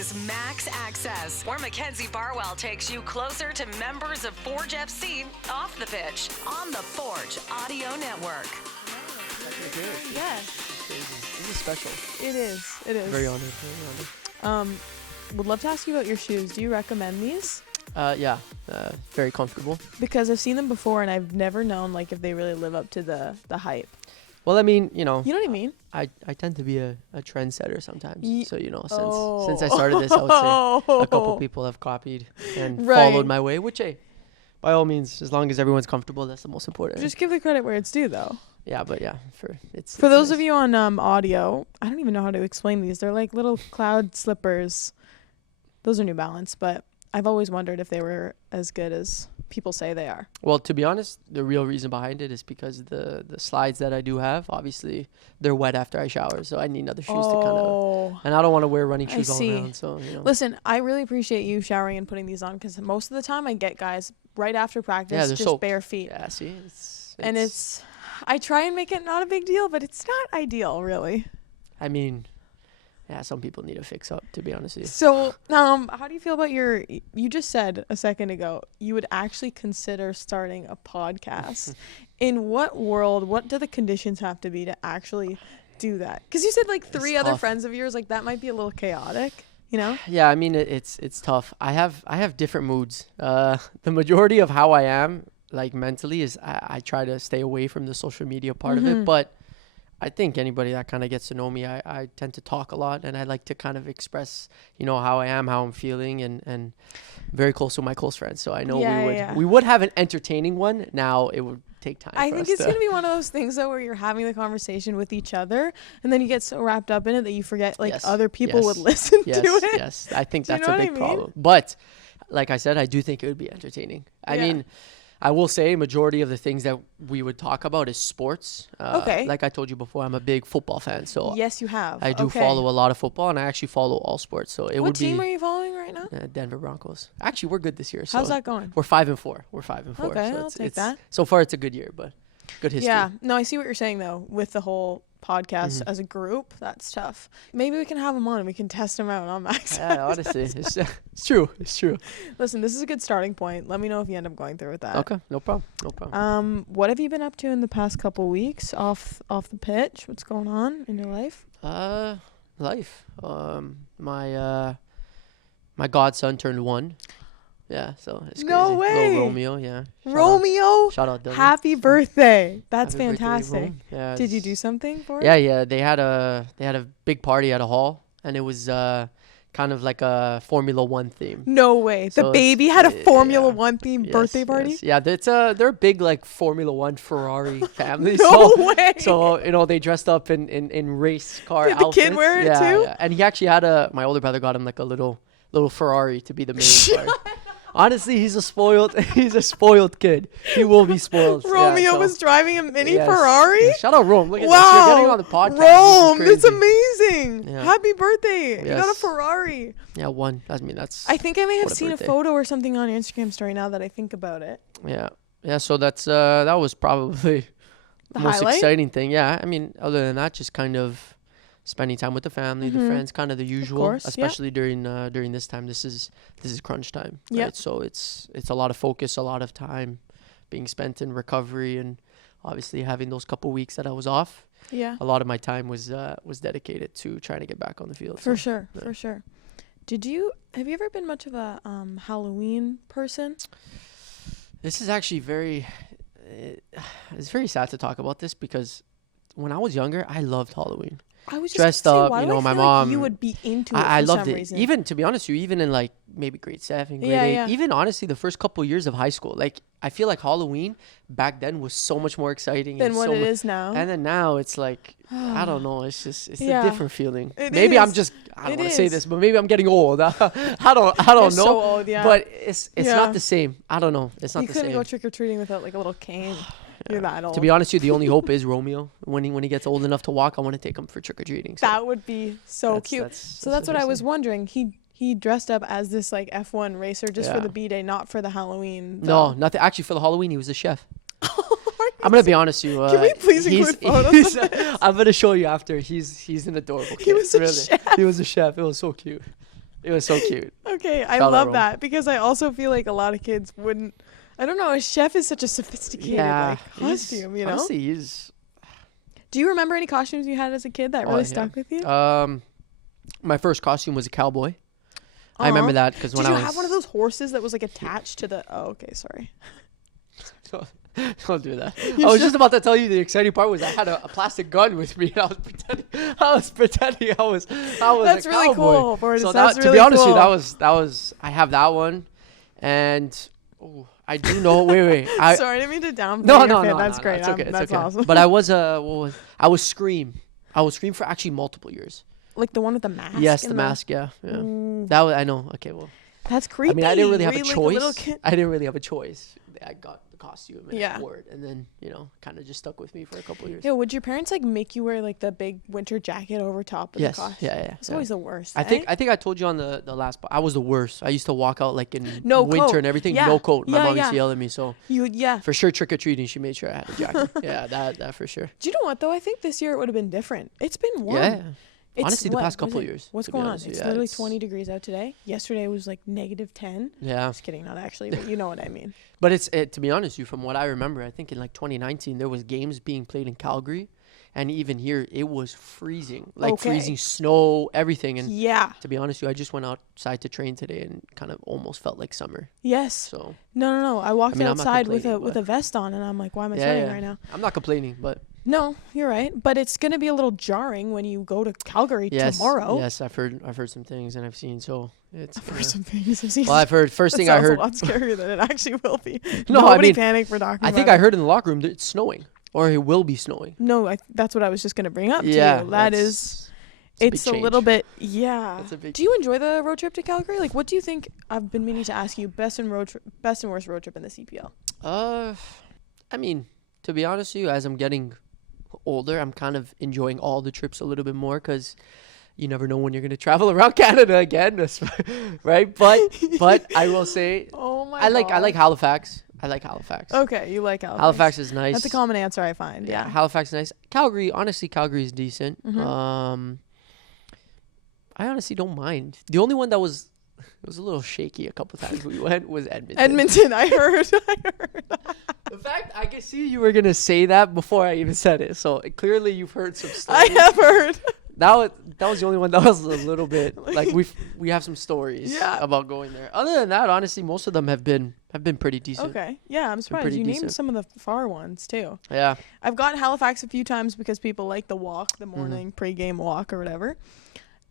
is Max Access, where Mackenzie Barwell takes you closer to members of Forge FC off the pitch on the Forge Audio Network. Yeah. This is special. It is. It is. Very honored. Would love to ask you about your shoes. Do you recommend these? Yeah. Very comfortable. Because I've seen them before and I've never known like if they really live up to the hype. Well, I mean, you know. You know what I mean? I tend to be a trendsetter sometimes. So, you know, Oh. since I started this, I would say a couple people have copied and Right. followed my way, which, hey, by all means, as long as everyone's comfortable, that's the most important. Just give the credit where it's due, though. Yeah, but yeah, for those of you on audio, I don't even know how to explain these. They're like little cloud slippers. Those are New Balance, but I've always wondered if they were as good as people say they are. Well, to be honest, the real reason behind it is because the slides that I do have, obviously, they're wet after I shower, so I need other shoes to kind of. And I don't want to wear running shoes all around. So, you know. Listen, I really appreciate you showering and putting these on because most of the time I get guys right after practice just bare feet. Yeah, see, it's. I try and make it not a big deal, but it's not ideal, really. I mean, yeah, some people need to fix up, to be honest with you. So, how do you feel about you just said a second ago, you would actually consider starting a podcast. In what world, what do the conditions have to be to actually do that? Because you said like three other friends of yours, like that might be a little chaotic, you know? Yeah, I mean, it's tough. I have different moods. The majority of how I am, like mentally, is I try to stay away from the social media part of it, but I think anybody that kind of gets to know me, I tend to talk a lot and I like to kind of express, you know, how I am, how I'm feeling, and very close to my close friends. So I know we would have an entertaining one. Now it would take time. I think it's going to be one of those things though where you're having the conversation with each other and then you get so wrapped up in it that you forget other people would listen to it. Yes, I think that's a big problem. But like I said, I do think it would be entertaining. I mean, I will say majority of the things that we would talk about is sports. Okay. Like I told you before, I'm a big football fan. So yes, you have. I do follow a lot of football, and I actually follow all sports. So what team are you following right now? Denver Broncos. Actually, we're good this year. So how's that going? We're 5-4. We're 5-4. Okay, so I'll take that. So far, it's a good year, but good history. Yeah. No, I see what you're saying though. With the whole podcast as a group, that's tough. Maybe we can have them on and we can test them out on Max. Yeah, honestly, it's true. It's true. Listen, this is a good starting point. Let me know if you end up going through with that. Okay, no problem. What have you been up to in the past couple weeks off the pitch? What's going on in your life? Life. My godson turned 1. Yeah, so it's crazy. No way. Little Romeo, yeah. Romeo. Shout out Dylan. Happy birthday. That's Happy fantastic. birthday, yeah, did you do something for it? Yeah. They had a big party at a hall, and it was kind of like a Formula 1 theme. No way. The So baby had a Formula 1 themed birthday party? Yes. Yeah, they're a big like Formula 1 Ferrari family. No way. So, you know, they dressed up in race car Did the outfits. kid wear it too? Yeah. And he actually had my older brother got him like a little Ferrari to be the main car. Honestly, he's a spoiled kid. He will be spoiled. Romeo was driving a mini Ferrari? Yeah. Shout out Rome. Look at this. Wow. You're getting on the podcast. Rome, that's amazing. Yeah. Happy birthday. Yes. You got a Ferrari. Yeah, one. That's I think I may have seen a photo or something on your Instagram story now that I think about it. Yeah. Yeah, so that was probably the most exciting thing. Yeah. I mean, other than that, just kind of spending time with the family, the friends, kind of the usual. Of course, especially during this time. This is crunch time. Right? Yeah. So it's a lot of focus, a lot of time being spent in recovery, and obviously having those couple weeks that I was off. Yeah. A lot of my time was dedicated to trying to get back on the field. For sure. Have you ever been much of a Halloween person? This is actually it's very sad to talk about this because when I was younger, I loved Halloween. I was just dressed up, why you know, do I my feel mom. Like you would be into it I for loved some it. reason. Even to be honest with you, even in like maybe grade 7, grade 8, yeah. even honestly the first couple years of high school, like I feel like Halloween back then was so much more exciting than what it is now. And then now it's like I don't know. It's a different feeling. It maybe is. I'm just I don't want to say this, but maybe I'm getting old. I don't know. So old, yeah. But it's not the same. I don't know. It's not the same. You couldn't go trick or treating without like a little cane. You're that old. To be honest with you, the only hope is Romeo. When he gets old enough to walk, I want to take him for trick or treating. So that would be so cute. That's what I was wondering. He dressed up as this like F1 racer just for the B-Day, not for the Halloween. No, nothing. Actually, for the Halloween, he was a chef. I'm gonna be honest with you. Can we please include photos? I'm gonna show you after. He's an adorable kid. He was a chef. He was a chef. It was so cute. It was so cute. Okay, I Charlotte love roll. that because I also feel like a lot of kids wouldn't. I don't know. A chef is such a sophisticated like costume, you know. Honestly, he's. Do you remember any costumes you had as a kid that really stuck with you? My first costume was a cowboy. I remember that because when I was. Did you have one of those horses that was like attached to the? Oh, okay, sorry. Don't do that. I was just about to tell you the exciting part was I had a plastic gun with me. And I was pretending I was That's a really cowboy. cool, Borges. So That's that, really to be honest cool. with you, that was I have that one, and I do know. Wait. Sorry, I didn't mean to downplay No, your no, fit. no. That's no, great. It's okay. It's That's okay. awesome. But I was I was Scream. I was Scream for actually multiple years. Like the one with the mask. Yes, and the mask. Yeah. Ooh. That was I know. Okay, well. That's creepy. I mean, I didn't really have a Were you, choice. like, little kid? I didn't really have a choice. I got the costume and Yeah. I wore it, and then kind of just stuck with me for a couple of years. Yeah, would your parents like make you wear like the big winter jacket over top of Yes. the costume? Yeah. It's always the worst. I think I told you on the last. I was the worst. I used to walk out like in No winter coat. and everything, Yeah. no coat. My Yeah, mom used yeah. to yell at me. So yeah. for sure, trick or treating, she made sure I had a jacket. Yeah, that for sure. Do you know what though? I think this year it would have been different. It's been warm. Yeah. It's Honestly, the what- past what is couple it? of years. What's to be going on? honest with It's you. literally 20 degrees out today. Yesterday was like -10. Yeah, Just kidding, not actually, but you know what I mean. but to be honest with you, from what I remember, I think in like 2019 there was games being played in Calgary, and even here it was freezing, like Okay. freezing snow, everything. And Yeah. to be honest with you, I just went outside to train today and kind of almost felt like summer. Yes. So No. I walked I'm not outside with a complaining, vest on, and I'm like, why am I yeah, sweating yeah. right now? I'm not complaining, but No, you're right. But it's gonna be a little jarring when you go to Calgary tomorrow. Yes, I've heard some things and I've seen. So it's I've heard some things. I've seen. well, I've heard first That thing I sounds heard. a lot scarier than it actually will be. No, I Nobody mean, panic for talking. I think about I it. heard in the locker room that it's snowing or it will be snowing. No, that's what I was just gonna bring up. Yeah, to you. That that's- is. big It's a little change. bit. Yeah. That's a big- Do you enjoy the road trip to Calgary? Like, what do you think? I've been meaning to ask you. Best and worst road trip in the CPL. I mean, to be honest with you, as I'm getting older, I'm kind of enjoying all the trips a little bit more because you never know when you're going to travel around Canada again, right? But I will say, Oh my. I like Halifax. I like Halifax. Okay, you like Halifax. Halifax is nice. That's a common answer I find. Yeah, Yeah. Halifax is nice. Calgary, honestly, Calgary is decent. Mhm. I honestly don't mind. The only one that was a little shaky a couple times we went was Edmonton. Edmonton, I heard. The fact I could see you were gonna say that before I even said it, so clearly you've heard some stories. I have heard. That was the only one that was a little bit like we have some stories Yeah. about going there. Other than that, honestly, most of them have been pretty decent. Okay. Yeah, I'm surprised pretty you named decent. some of the far ones too. Yeah. I've gone Halifax a few times because people like the walk, the Mm-hmm. morning pre-game walk or whatever.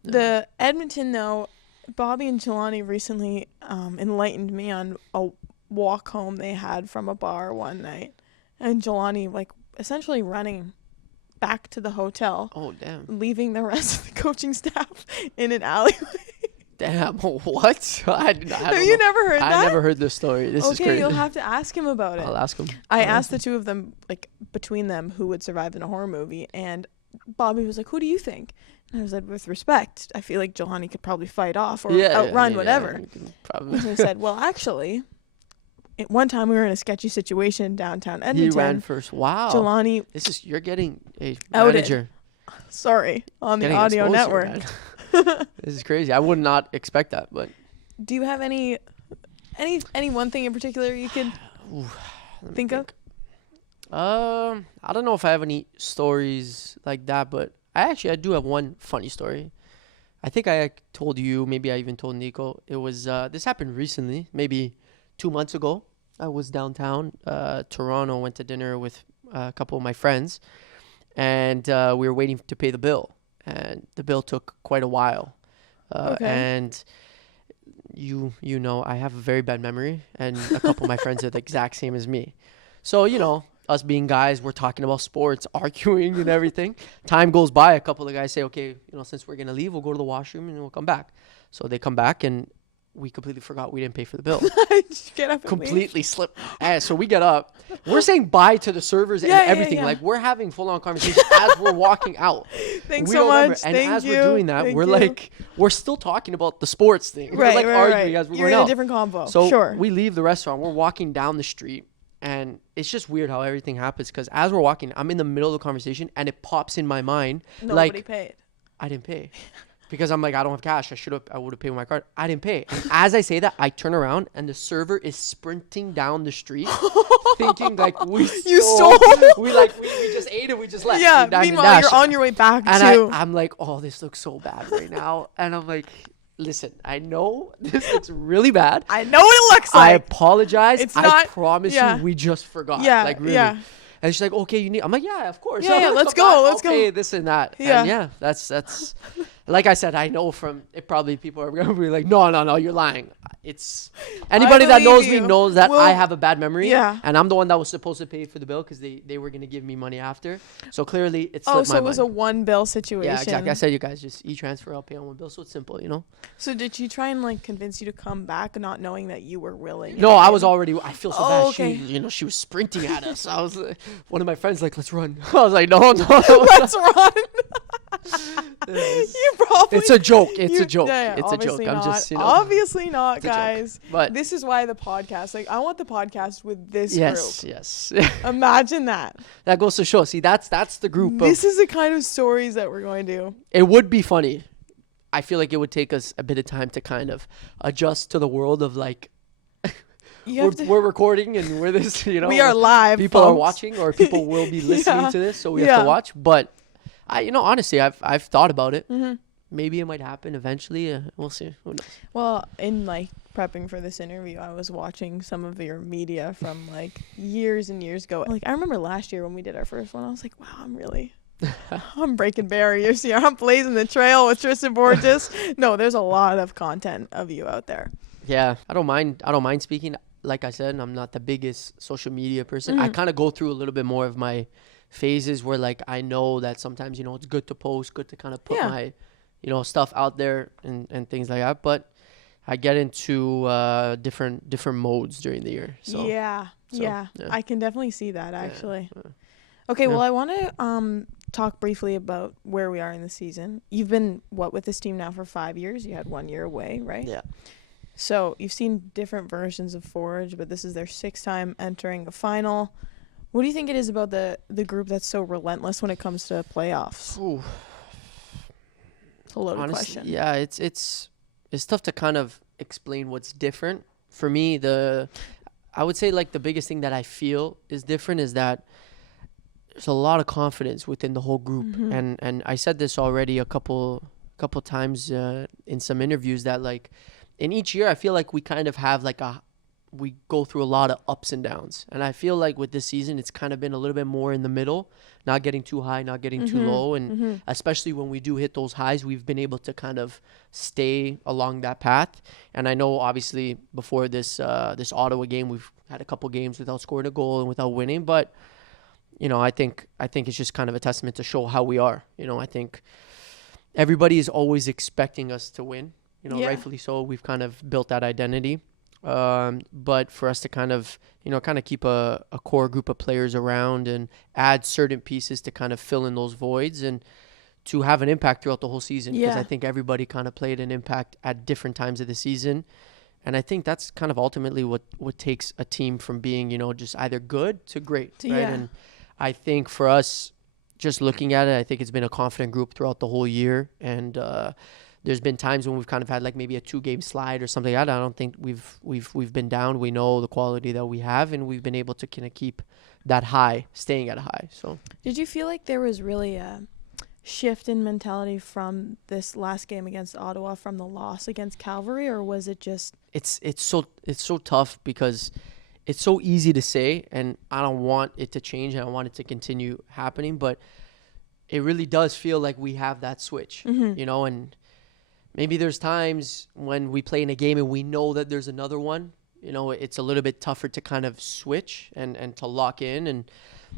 The Edmonton though, Bobby and Jelani recently enlightened me on a walk home they had from a bar one night, and Jelani like essentially running back to the hotel, Oh damn. leaving the rest of the coaching staff in an alleyway. Damn. What? I don't Have you know. never heard that? I never heard this story. This is Okay, crazy. you'll have to ask him about it. I'll ask him. I asked the two of them, like, between them, who would survive in a horror movie, and Bobby was like, who do you think? And I said, with respect, I feel like Jelani could probably fight off or outrun whatever. you can probably. And I said, well, actually, at one time we were in a sketchy situation in downtown He Edmonton. ran first. Wow. Jelani, You're getting a Outed. manager. sorry, on the Getting audio exposed here, network. man. This is crazy. I would not expect that, but Do you have any one thing in particular you could let me think of? I don't know if I have any stories like that, but I do have one funny story. I think I told you, maybe I even told Nico. It was this happened recently, maybe 2 months ago. I was downtown, Toronto, went to dinner with a couple of my friends, and we were waiting to pay the bill, and the bill took quite a while. Okay. And you know, I have a very bad memory, and a couple of my friends are the exact same as me. So, us being guys, we're talking about sports, arguing and everything. Time goes by. A couple of guys say, okay, since we're going to leave, we'll go to the washroom and we'll come back. So they come back and we completely forgot we didn't pay for the bill. Just get up and leave. Completely slipped. And so we get up. We're saying bye to the servers and Yeah, yeah, everything. yeah. Like we're having full-on conversation as we're walking out. Thanks We so don't remember. much. And Thank as you. we're doing that, Thank we're you. like, we're still talking about the sports thing. Right, we're like right, arguing right. as we're You're going in out. a different convo. So sure. we leave the restaurant. We're walking down the street. And it's just weird how everything happens because as we're walking, I'm in the middle of the conversation and it pops in my mind Nobody like, paid. I didn't pay. because I'm like, I don't have cash. I would have paid with my card. I didn't pay. And as I say that, I turn around and the server is sprinting down the street, thinking like we stole. We just ate it. We just left. Yeah. We dined and Meanwhile, you're dashed. on your way back And too. I'm like, oh, this looks so bad right now. And I'm like, listen, I know this looks really bad. I know what it looks I like. apologize. It's I not- promise yeah. you, we just forgot. Yeah, Like really. yeah. And she's like, okay, you need. I'm like, yeah, of course. Yeah, I'm yeah, gonna let's come go, back. let's I'll go. pay this and that. Yeah. And yeah, that's. Like I said, I know from it. Probably people are gonna be like, no, you're lying. It's anybody that believe knows me you. knows that Well, I have a bad memory. yeah. And I'm the one that was supposed to pay for the bill because they were gonna give me money after. So clearly, it slipped Oh, so my it was mind. a one bill situation. Yeah, exactly. I said, you guys just e-transfer. I'll pay on one bill, so it's simple, you know. So did she try and like convince you to come back, not knowing that you were willing? No, I was already. I feel so bad. okay. She was sprinting at us. I was one of my friends like, let's run. I was like, no. Let's run. You probably. It's a joke. It's a joke. Yeah, It's a joke. obviously I'm not. just, Obviously not, It's a joke. guys. But This is why the podcast. Like, I want the podcast with this yes, group. yes. Imagine that. That goes to show. See, that's the group. This is the kind of stories that we're going to do. It would be funny. I feel like it would take us a bit of time to kind of adjust to the world of like You have to. we're recording and we're this. You know, We are live. people are folks. watching or people will be listening Yeah. to this, so we have Yeah. to watch. But honestly, I've thought about it. Mm-hmm. Maybe it might happen eventually. We'll see. Who knows? Well, in like prepping for this interview, I was watching some of your media from like years and years ago. Like I remember last year when we did our first one, I was like, wow, I'm breaking barriers here. I'm blazing the trail with Tristan Borges. No, there's a lot of content of you out there. Yeah, I don't mind speaking. Like I said, I'm not the biggest social media person. I Mhm. kind of go through a little bit more of my phases where like I know that sometimes, it's good to post, good to kind of put Yeah. my, stuff out there and things like that. But I get into different modes during the year. So yeah. yeah. I can definitely see that actually. yeah. Okay, Yeah. well, I want to talk briefly about where we are in the season. You've been with this team now for 5 years. You had 1 year away, right? Yeah. So you've seen different versions of Forge, but this is their 6th time entering a final. What do you think it is about the group that's so relentless when it comes to playoffs? Ooh. It's a loaded Honestly, question. yeah, it's tough to kind of explain what's different. For me, I would say like the biggest thing that I feel is different is that there's a lot of confidence within the whole group. Mhm. And I said this already a couple times in some interviews that like in each year I feel like we kind of have like we go through a lot of ups and downs. And I feel like with this season, it's kind of been a little bit more in the middle, not getting too high, not getting too low. And especially when we do hit those highs, we've been able to kind of stay along that path. And I know obviously before this Ottawa game, we've had a couple games without scoring a goal and without winning. But, I think it's just kind of a testament to show how we are. I think everybody is always expecting us to win, Yeah. rightfully so. We've kind of built that identity. But for us to kind of keep a core group of players around and add certain pieces to kind of fill in those voids and to have an impact throughout the whole season. Because Yeah. I think everybody kind of played an impact at different times of the season. And I think that's kind of ultimately what takes a team from being, just either good to great. Right? Yeah. And I think for us, just looking at it, I think it's been a confident group throughout the whole year. And, there's been times when we've kind of had like maybe a 2-game slide or something like that. I don't think we've been down. We know the quality that we have, and we've been able to kind of keep that high, staying at a high. So Did you feel like there was really a shift in mentality from this last game against Ottawa from the loss against Calgary, or was it just it's so tough because it's so easy to say, and I don't want it to change, and I want it to continue happening, but it really does feel like we have that switch, and maybe there's times when we play in a game and we know that there's another one, it's a little bit tougher to kind of switch and to lock in.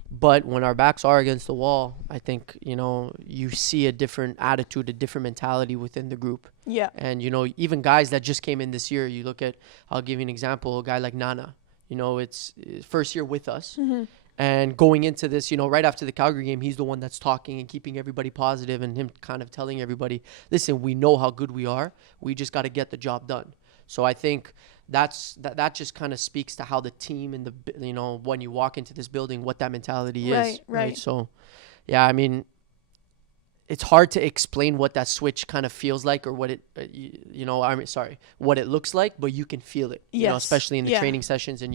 But when our backs are against the wall, I think, you see a different attitude, a different mentality within the group. yeah? And, even guys that just came in this year, you look at, I'll give you an example, a guy like Nana, it's his first year with us. And going into this, right after the Calgary game, he's the one that's talking and keeping everybody positive and him kind of telling everybody, listen, we know how good we are. We just got to get the job done. So I think that just kind of speaks to how the team and when you walk into this building, what that mentality is. Right. So, yeah, I mean, it's hard to explain what that switch kind of feels like, or what it, what it looks like, but you can feel it, Yes. especially in the Yeah. training sessions, and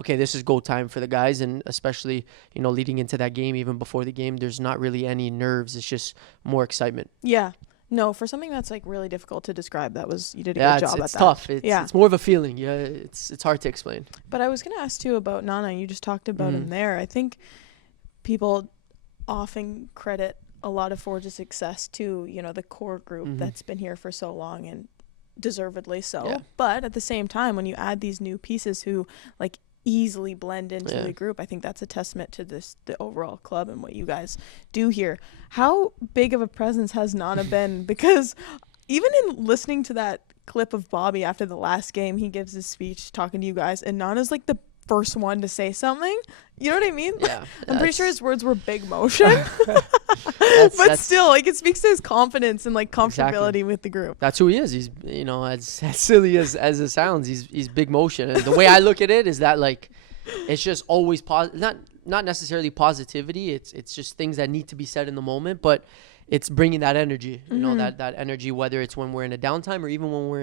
okay, this is go time for the guys, and especially, leading into that game, even before the game, there's not really any nerves. It's just more excitement. Yeah. No, for something that's like really difficult to describe, you did a Yeah, good job at it's that. tough. Yeah. It's more of a feeling. Yeah, it's hard to explain. But I was going to ask too about Nana. You just talked about him there. I think people often credit a lot of Forge's success to, the core group that's been here for so long, and deservedly so. Yeah. But at the same time, when you add these new pieces who like easily blend into the group, I think that's a testament to the overall club and what you guys do here. How big of a presence has Nana been? Because even in listening to that clip of Bobby after the last game, he gives his speech talking to you guys, and Nana's like the first one to say something. You know what I mean? Yeah. I'm pretty sure his words were big motion. But still, like, it speaks to his confidence and like comfortability with the group. That's who he is. He's, as silly as it sounds, he's big motion. And the way I look at it is that, like, it's just always not necessarily positivity. It's just things that need to be said in the moment, but it's bringing that energy, that energy, whether it's when we're in a downtime or even when we're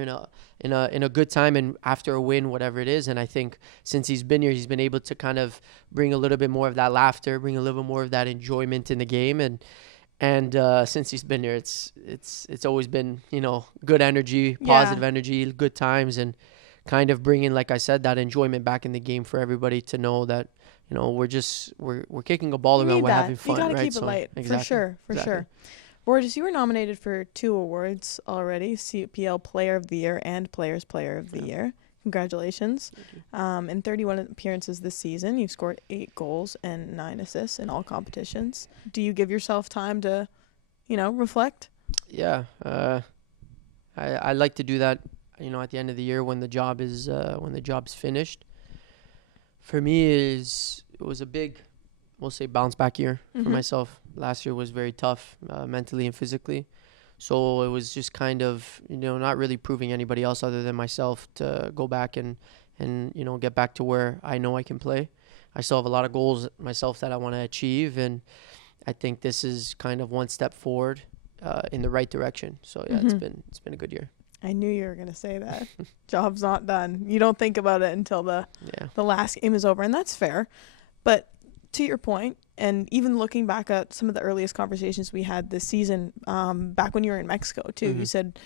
in a good time and after a win, whatever it is. And I think since he's been here, he's been able to kind of bring a little bit more of that laughter, bring a little bit more of that enjoyment in the game. And since he's been here, it's always been, good energy, positive energy, good times, and kind of bringing, like I said, that enjoyment back in the game for everybody to know that, we're kicking a ball around, we're having fun. You gotta right? keep it light, for sure. Borges, you were nominated for 2 awards already: CPL Player of the Year and Players Player of the Year. Congratulations. In 31 appearances this season, you've scored 8 goals and 9 assists in all competitions. Do you give yourself time to, reflect? Yeah, I like to do that, at the end of the year when the job's finished. For me, it was a big, we'll say, bounce back year for myself. Last year was very tough, mentally and physically. So it was just kind of, not really proving anybody else other than myself to go back and get back to where I know I can play. I still have a lot of goals myself that I want to achieve, and I think this is kind of one step forward in the right direction. So yeah, it's been a good year. I knew you were going to say that. Job's not done. You don't think about it until the last game is over, and that's fair. But to your point, and even looking back at some of the earliest conversations we had this season, back when you were in Mexico too, you said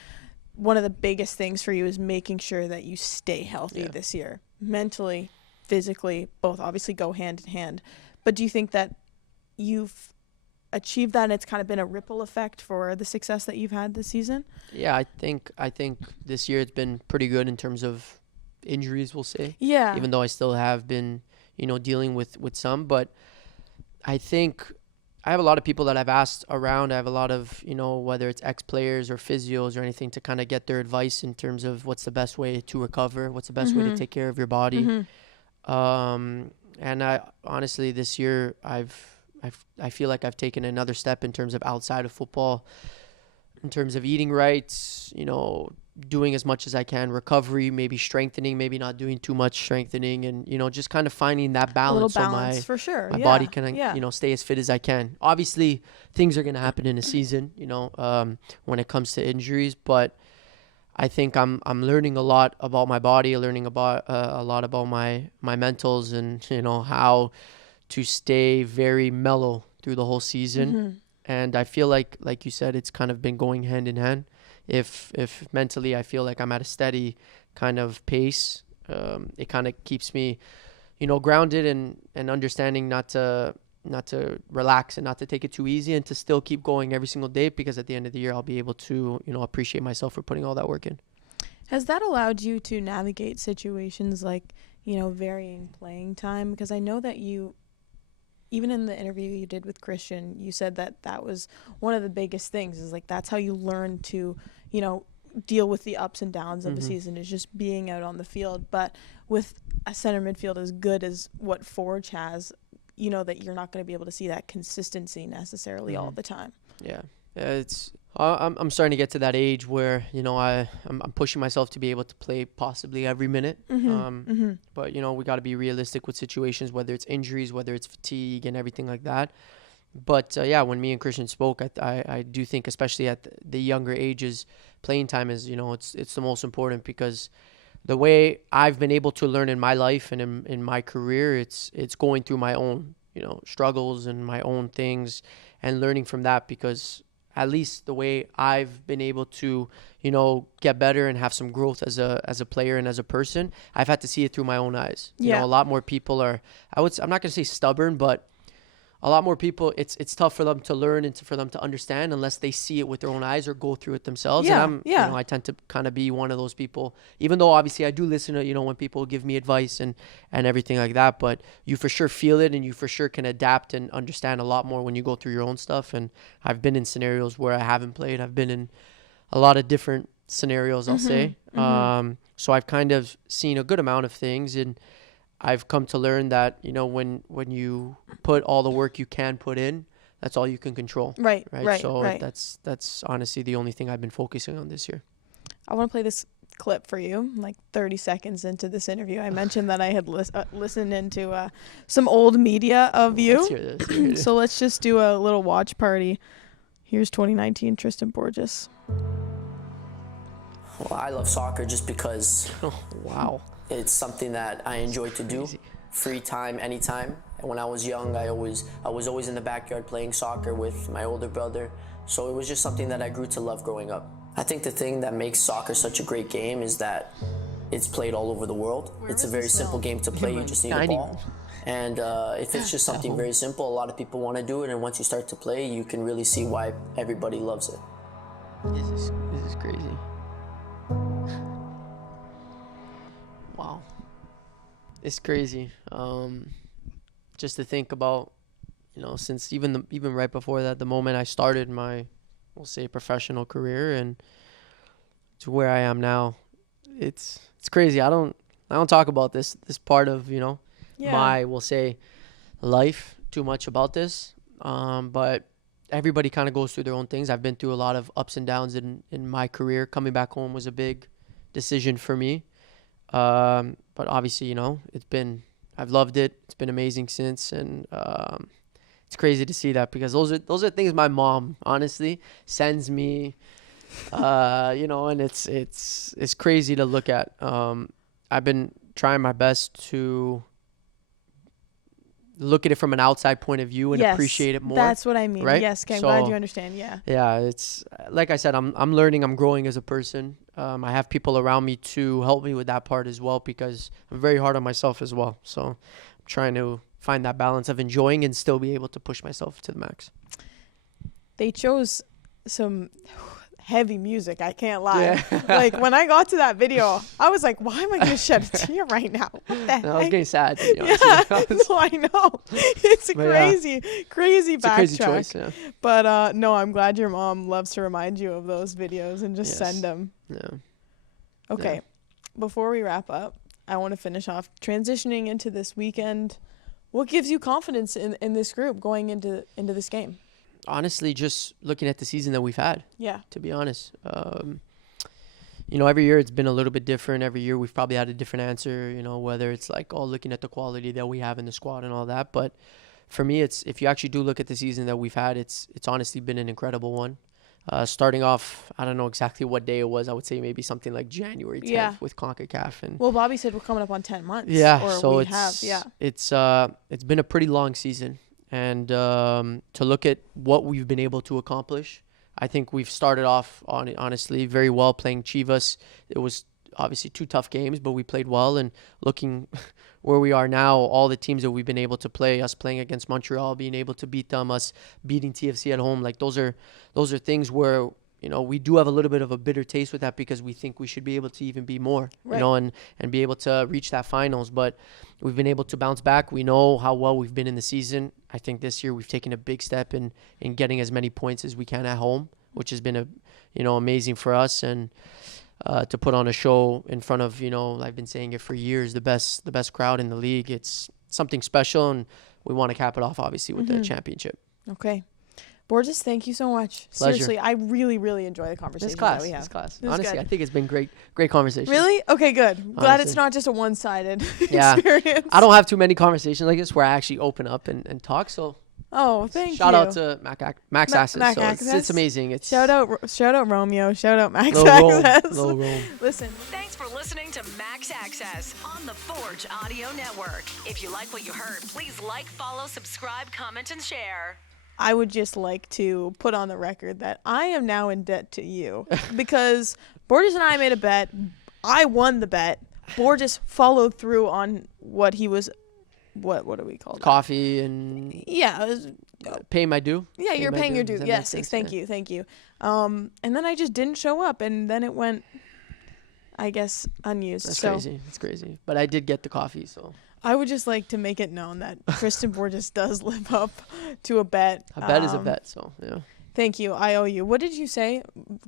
one of the biggest things for you is making sure that you stay healthy this year. Mentally, physically, both obviously go hand in hand. But do you think that you've achieved that and it's kind of been a ripple effect for the success that you've had this season? Yeah, I think this year it's been pretty good in terms of injuries, we'll say. Yeah. Even though I still have been, dealing with some, but I think I have a lot of people that I've asked around. I have a lot of, whether it's ex-players or physios or anything, to kind of get their advice in terms of what's the best way to recover, what's the best way to take care of your body. And I honestly, this year, I feel like I've taken another step in terms of outside of football, in terms of eating right, doing as much as I can, recovery, maybe strengthening, maybe not doing too much strengthening, and, just kind of finding that balance, a little balance for sure. My body can, stay as fit as I can. Obviously, things are going to happen in a season, when it comes to injuries, but I think I'm learning a lot about my body, learning about a lot about my mentals, and, how to stay very mellow through the whole season. And I feel like you said, it's kind of been going hand in hand. If mentally I feel like I'm at a steady kind of pace, it kind of keeps me, grounded and understanding not to relax and not to take it too easy, and to still keep going every single day, because at the end of the year I'll be able to, appreciate myself for putting all that work in. Has that allowed you to navigate situations like, varying playing time? Because I know that even in the interview you did with Christian, you said that was one of the biggest things, is like that's how you learn to, deal with the ups and downs of a season, is just being out on the field. But with a center midfield as good as what Forge has, that you're not going to be able to see that consistency necessarily all the time. Yeah. I'm starting to get to that age where, I'm pushing myself to be able to play possibly every minute. But, we got to be realistic with situations, whether it's injuries, whether it's fatigue and everything like that. But yeah, when me and Christian spoke, I do think, especially at the younger ages, playing time is, it's the most important, because the way I've been able to learn in my life and in my career, it's going through my own, struggles and my own things, and learning from that, because at least the way I've been able to, get better and have some growth as a player and as a person, I've had to see it through my own eyes. A lot more people are, I'm not going to say stubborn, but a lot more people, it's tough for them to learn and for them to understand unless they see it with their own eyes or go through it themselves. And I tend to kind of be one of those people, even though obviously I do listen to, when people give me advice and everything like that, but you for sure feel it, and you for sure can adapt and understand a lot more when you go through your own stuff. And I've been in scenarios where I haven't played. I've been in a lot of different scenarios, I'll say. So I've kind of seen a good amount of things, and I've come to learn that, when you put all the work you can put in, that's all you can control. Right. So that's honestly the only thing I've been focusing on this year. I want to play this clip for you, like 30 seconds into this interview. I mentioned that I had listened into some old media of you. Let's hear this. So let's just do a little watch party. Here's 2019 Tristan Borges. Well, I love soccer just because Wow. it's something that I enjoy to do. Free time, anytime. And when I was young, I was always in the backyard playing soccer with my older brother. So it was just something that I grew to love growing up. I think the thing that makes soccer such a great game is that it's played all over the world. It's a very simple game to play. You just need a ball. And if it's just something very simple, a lot of people want to do it. And once you start to play, you can really see why everybody loves it. This is crazy. Wow. It's crazy. Just to think about, since even right before that, the moment I started my, we'll say, professional career, and to where I am now, it's crazy. I don't talk about this part of, my, we'll say, life too much about this. But everybody kind of goes through their own things. I've been through a lot of ups and downs in my career. Coming back home was a big decision for me. But obviously, I've loved it. It's been amazing since. And, it's crazy to see that, because those are things my mom honestly sends me, and it's crazy to look at. I've been trying my best to look at it from an outside point of view and appreciate it more. That's what I mean. Right? Yes, okay, I'm glad you understand. Yeah. Yeah, it's like I said, I'm learning, I'm growing as a person. I have people around me to help me with that part as well, because I'm very hard on myself as well. So I'm trying to find that balance of enjoying and still be able to push myself to the max. They chose some heavy music, I can't lie. Yeah. Like, when I got to that video, I was like, why am I going to shed a tear right now? What the heck? I was getting sad, to be honest. No, I know. It's a crazy backtrack. It's a crazy choice, yeah. But no, I'm glad your mom loves to remind you of those videos and just send them. Yeah. Okay. Yeah. Before we wrap up, I want to finish off transitioning into this weekend. What gives you confidence in this group going into this game? Honestly, just looking at the season that we've had. Yeah. To be honest. Every year it's been a little bit different. Every year we've probably had a different answer, whether it's like, looking at the quality that we have in the squad and all that. But for me, it's, if you actually do look at the season that we've had, it's honestly been an incredible one. Starting off, I don't know exactly what day it was. I would say maybe something like January 10th with CONCACAF. And well, Bobby said we're coming up on 10 months. Yeah, or so it's been a pretty long season. And to look at what we've been able to accomplish, I think we've started off honestly very well playing Chivas. It was obviously 2 tough games, but we played well. And looking where we are now, all the teams that we've been able to play, us playing against Montreal, being able to beat them, us beating TFC at home, like those are things where, we do have a little bit of a bitter taste with that, because we think we should be able to even be more, and be able to reach that finals. But we've been able to bounce back. We know how well we've been in the season. I think this year we've taken a big step in getting as many points as we can at home, which has been amazing for us. And to put on a show in front of, I've been saying it for years, the best crowd in the league. It's something special, and we want to cap it off obviously with the championship. Okay. Borges, thank you so much. Pleasure. Seriously, I really, really enjoy the conversation that we have. This class. Honestly, I think it's been great conversation. Really? Okay, good. Glad it's not just a one-sided experience. I don't have too many conversations like this where I actually open up and talk, so Oh, thank Shout you. out to Max Access. Mac So it's Access. amazing. It's Shout out Romeo. Shout out Max Lil Rome. Access. Lil Rome. Listen, Thanks for listening to Max Access on the Forge Audio Network. If you like what you heard, please like, follow, subscribe, comment, and share. I would just like to put on the record that I am now in debt to you because Borges and I made a bet. I won the bet. Borges followed through on what he was. What do we call it? Coffee and Yeah, it was, pay my due. yeah. You're my paying your Does due. that Yes, make sense? thank Yeah. you, thank you. And then I just didn't show up, and then it went, I guess, unused. That's so crazy. It's crazy. But I did get the coffee, so I would just like to make it known that Tristan Borges does live up to a bet. a bet is a bet. So yeah. Thank you. I owe you. What did you say?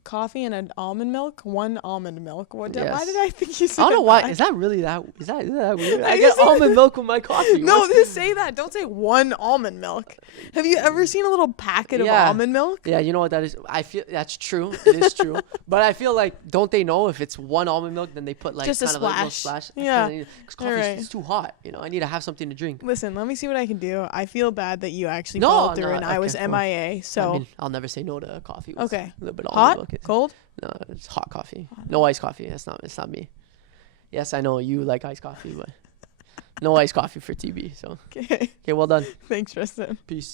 Coffee and an almond milk? One almond milk. Why Yes. did I think you said I don't know why. that? Is that really that? Is that weird? I I get just- almond milk with my coffee. No, What? just say that. Don't say one almond milk. Have you ever seen a little packet of Yeah. almond milk? Yeah, you know what that is. I feel that's true. It is true. But I feel like don't they know if it's one almond milk, then they put like Just a kind of like a little splash. splash. Yeah. Because coffee Alright. is too hot. You know, I need to have something to drink. Listen, let me see what I can do. I feel bad that you actually No, followed through no, and I was okay, well, MIA. So I mean, I'll never say no to coffee. with okay. A little bit of Hot? almond milk. It's- Cold? No, it's hot coffee. No iced coffee. It's not me. Yes, I know you like iced coffee, but no iced coffee for TB. So Okay. okay, well done. Thanks, Tristan. Peace.